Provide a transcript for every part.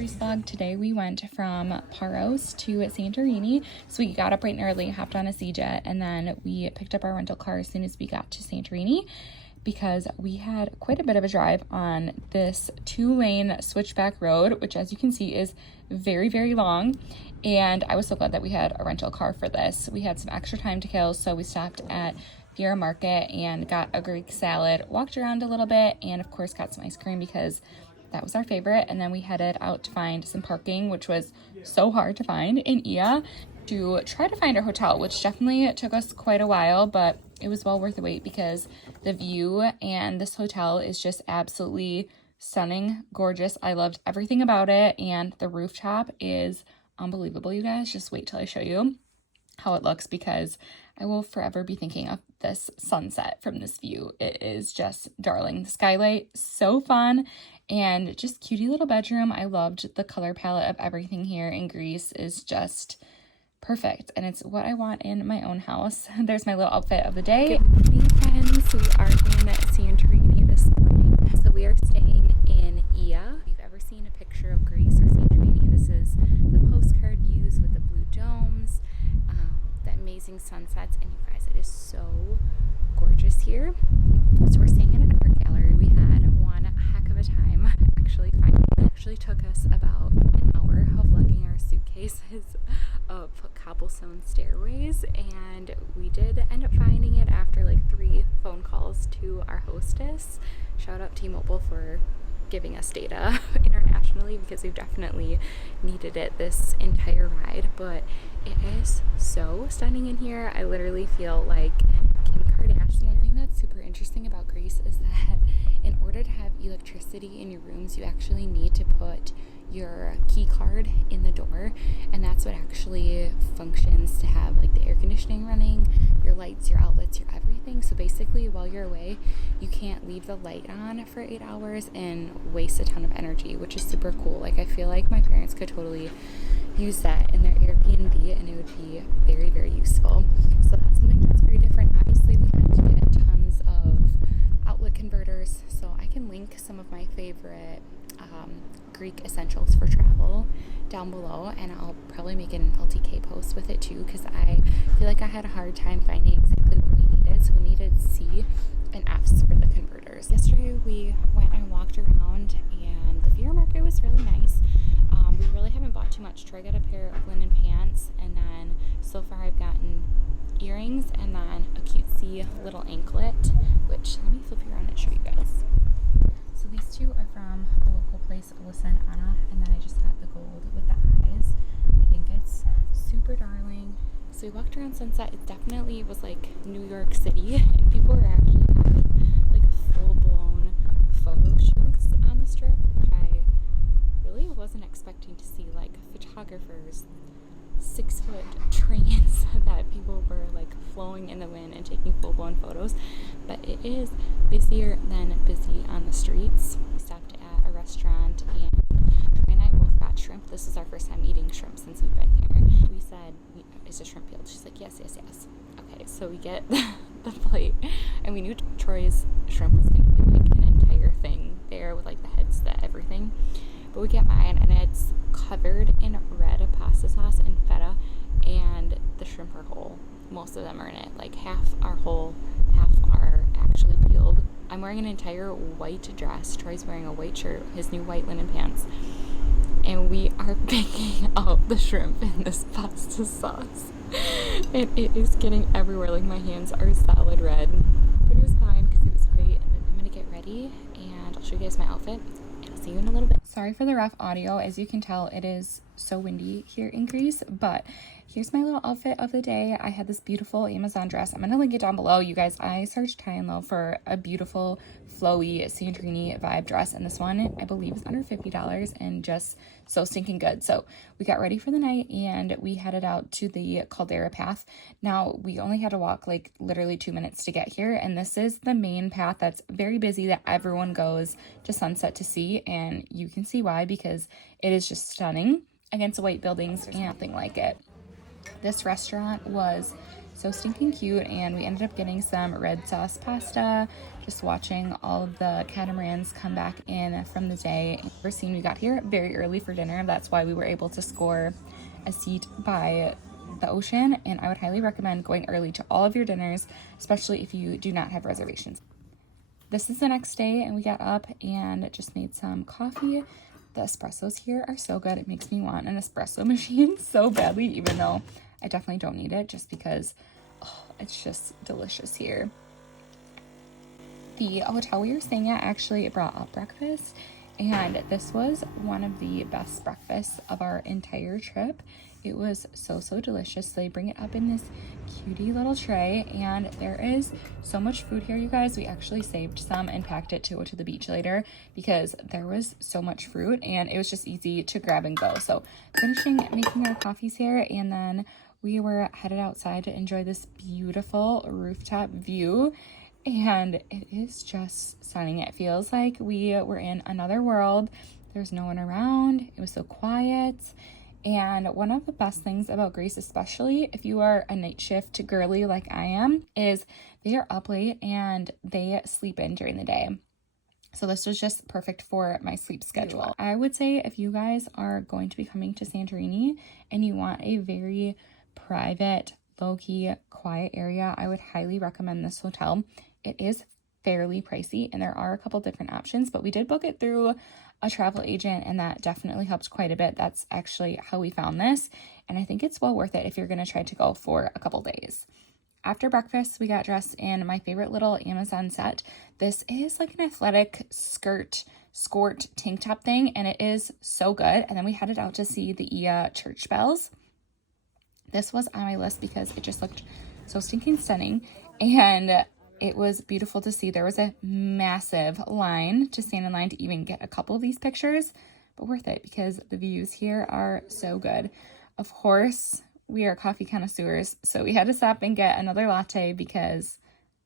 Greece vlog. Today we went from Paros to Santorini. So we got up bright and early, hopped on a sea jet, and then we picked up our rental car as soon as we got to Santorini because we had quite a bit of a drive on this 2-lane switchback road, which as you can see is very, very long. And I was so glad that we had a rental car for this. We had some extra time to kill, so we stopped at Fiera Market and got a Greek salad, walked around a little bit, and of course got some ice cream because that was our favorite. And then we headed out to find some parking, which was so hard to find in Ia, to try to find a hotel, which definitely took us quite a while, but it was well worth the wait because the view and this hotel is just absolutely stunning, gorgeous. I loved everything about it, and the rooftop is unbelievable, you guys. Just wait till I show you how it looks because I will forever be thinking of this sunset from this view. It is just darling. The skylight, so fun, and just cutie little bedroom. I loved the color palette of everything here in Greece is just perfect, and it's what I want in my own house. There's my little outfit of the day. Good morning, friends. We are in Santorini this morning. So we are staying in Ia. If you've ever seen a picture of Greece or Santorini, this is the postcard views with the blue domes, the amazing sunsets, and you guys, it is so gorgeous here. So we're staying in an art gallery. We had one heck of a time actually finding it. It actually took us about an hour of lugging our suitcases up cobblestone stairways, and we did end up finding it after like 3 phone calls to our hostess. Shout out T-Mobile for giving us data internationally because we've definitely needed it this entire ride. But it is so stunning in here. I literally feel like Kim Kardashian. One thing that's super interesting about Greece is that in order to have electricity in your rooms, you actually need to put your key card in the door, and that's what actually functions to have like the air conditioning running, your lights, your outlets, your everything. So basically while you're away, you can't leave the light on for 8 hours and waste a ton of energy, which is super cool. Like I feel like my parents could totally use that in their Airbnb and it would be very, very useful. So that's something that's very different. Obviously we had to get tons of outlet converters, so I can link some of my favorite Greek essentials for travel down below, and I'll probably make an LTK post with it too because I feel like I had a hard time finding exactly what we needed. So we needed C and F's for the converters. Yesterday we went and walked around, and the Fiera Market was really nice. We really haven't bought too much. Troy got a pair of linen pants, and then so far I've gotten earrings and then a cutesy little anklet, which let me flip around and show you guys. So these two are from a local place, Alyssa and Anna, and then I just got the gold with the eyes. I think it's super darling. So we walked around Sunset. It definitely was like New York City, and people were actually having like full-blown photo shoots on the strip, which I really wasn't expecting to see. Like photographers, 6-foot trains that people were like flowing in the wind and taking full-blown photos. But it is busier than busy on the streets. We stopped at a restaurant and Troy and I both got shrimp. This is our first time eating shrimp since we've been here. We said, is a shrimp peeled? She's like, yes. Okay, so we get the plate, and we knew Troy's shrimp was going to be like an entire thing there with like the heads, the everything. But we get mine, and it's covered in red pasta sauce and feta, and the shrimp are whole. Most of them are in it. Like half are whole, half are actually peeled. I'm wearing an entire white dress. Troy's wearing a white shirt, his new white linen pants. And we are picking out the shrimp in this pasta sauce. And it is getting everywhere. Like my hands are solid red. But it was fine because it was great. And then I'm going to get ready and I'll show you guys my outfit. And I'll see you in a little bit. Sorry for the rough audio. As you can tell, it is so windy here in Greece, but here's my little outfit of the day. I had this beautiful Amazon dress. I'm gonna link it down below. You guys, I searched high and low for a beautiful flowy Santorini vibe dress, and this one I believe is under $50 and just so stinking good. So we got ready for the night and we headed out to the Caldera path. Now we only had to walk like literally 2 minutes to get here, and this is the main path that's very busy that everyone goes to Sunset to see, and you can see why, because it is just stunning against the white buildings. There's nothing like it. This restaurant was so stinking cute, and we ended up getting some red sauce pasta just watching all of the catamarans come back in from the day. We're seeing we got here very early for dinner. That's why we were able to score a seat by the ocean, and I would highly recommend going early to all of your dinners, especially if you do not have reservations. This is the next day, and we got up and just made some coffee. The espressos here are so good. It makes me want an espresso machine so badly, even though I definitely don't need it, just because it's just delicious here. The hotel we were staying at actually brought up breakfast, and this was one of the best breakfasts of our entire trip. It was so delicious. They bring it up in this cutie little tray, and there is so much food here, you guys. We actually saved some and packed it to go to the beach later because there was so much fruit and it was just easy to grab and go. So finishing making our coffees here, and then we were headed outside to enjoy this beautiful rooftop view, and it is just stunning. It feels like we were in another world. There's no one around. It was so quiet. And one of the best things about Greece, especially if you are a night shift girly like I am, is they are up late and they sleep in during the day. So this was just perfect for my sleep schedule. I would say if you guys are going to be coming to Santorini and you want a very private, low-key, quiet area, I would highly recommend this hotel. It is fairly pricey and there are a couple different options, but we did book it through a travel agent, and that definitely helped quite a bit. That's actually how we found this, and I think it's well worth it if you're going to try to go for a couple days. After breakfast, we got dressed in my favorite little Amazon set. This is like an athletic skirt tank top thing, and it is so good. And then we headed out to see the Ia church bells. This was on my list because it just looked so stinking stunning, and it was beautiful to see. There was a massive line to stand in line to even get a couple of these pictures, but worth it because the views here are so good. Of course, we are coffee connoisseurs, so we had to stop and get another latte because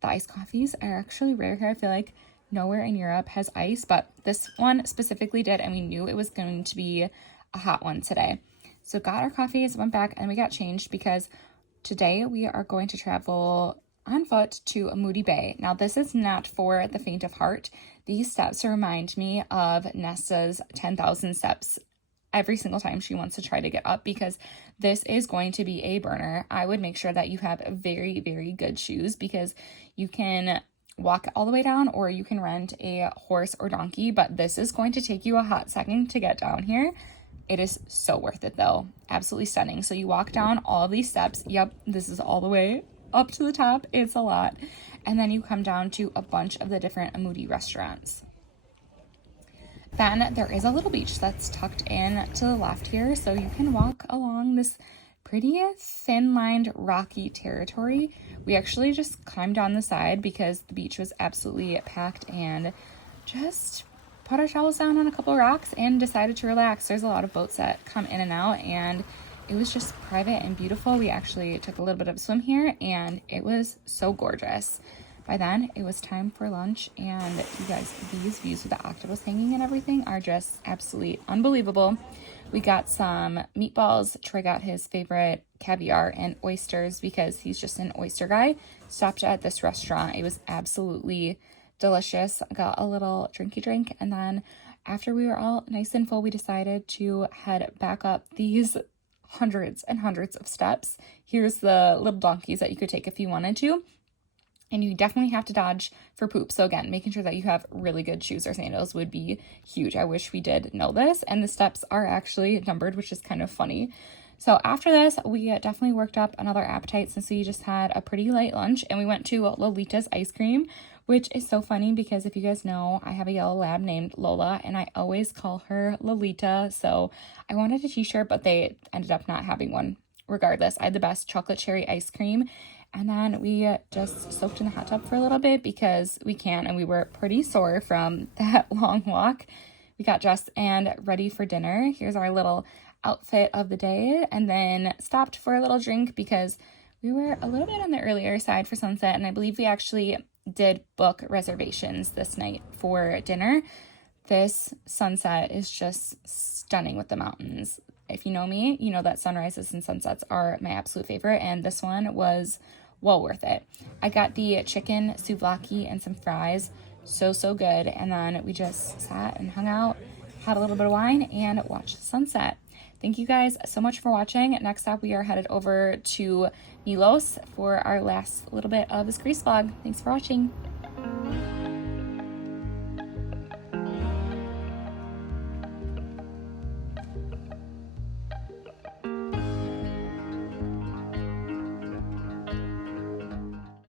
the iced coffees are actually rare here. I feel like nowhere in Europe has ice, but this one specifically did, and we knew it was going to be a hot one today. So got our coffees, went back, and we got changed because today we are going to travel on foot to Moody Bay. Now, this is not for the faint of heart. These steps remind me of Nesta's 10,000 steps every single time she wants to try to get up, because this is going to be a burner. I would make sure that you have very, very good shoes because you can walk all the way down or you can rent a horse or donkey, but this is going to take you a hot second to get down here. It is so worth it though. Absolutely stunning. So you walk down all of these steps. Yep, this is all the way up to the top. It's a lot. And then you come down to a bunch of the different Moody restaurants. Then there is a little beach that's tucked in to the left here, so you can walk along this pretty thin-lined rocky territory. We actually just climbed down the side because the beach was absolutely packed, and just put our towels down on a couple rocks and decided to relax. There's a lot of boats that come in and out, and it was just private and beautiful. We actually took a little bit of a swim here, and it was so gorgeous. By then, it was time for lunch, and you guys, these views with the octopus hanging and everything are just absolutely unbelievable. We got some meatballs. Troy got his favorite caviar and oysters because he's just an oyster guy. Stopped at this restaurant. It was absolutely delicious. Got a little drinky drink, and then after we were all nice and full, we decided to head back up these hundreds and hundreds of steps. Here's the little donkeys that you could take if you wanted to. And you definitely have to dodge for poop. So again, making sure that you have really good shoes or sandals would be huge. I wish we did know this. And the steps are actually numbered, which is kind of funny. So after this, we definitely worked up another appetite since we just had a pretty light lunch. And we went to Lolita's Ice Cream, which is so funny because if you guys know, I have a yellow lab named Lola, and I always call her Lolita. So I wanted a t-shirt, but they ended up not having one. Regardless, I had the best chocolate cherry ice cream. And then we just soaked in the hot tub for a little bit because we can, and we were pretty sore from that long walk. We got dressed and ready for dinner. Here's our little outfit of the day, and then stopped for a little drink because we were a little bit on the earlier side for sunset, and I believe we actually did book reservations this night for dinner. This sunset is just stunning with the mountains. If you know me, you know that sunrises and sunsets are my absolute favorite, and this one was well worth it. I got the chicken souvlaki and some fries. So good. And then we just sat and hung out, had a little bit of wine, and watched the sunset. Thank you guys so much for watching. Next up, we are headed over to Milos for our last little bit of this Greece vlog. Thanks for watching.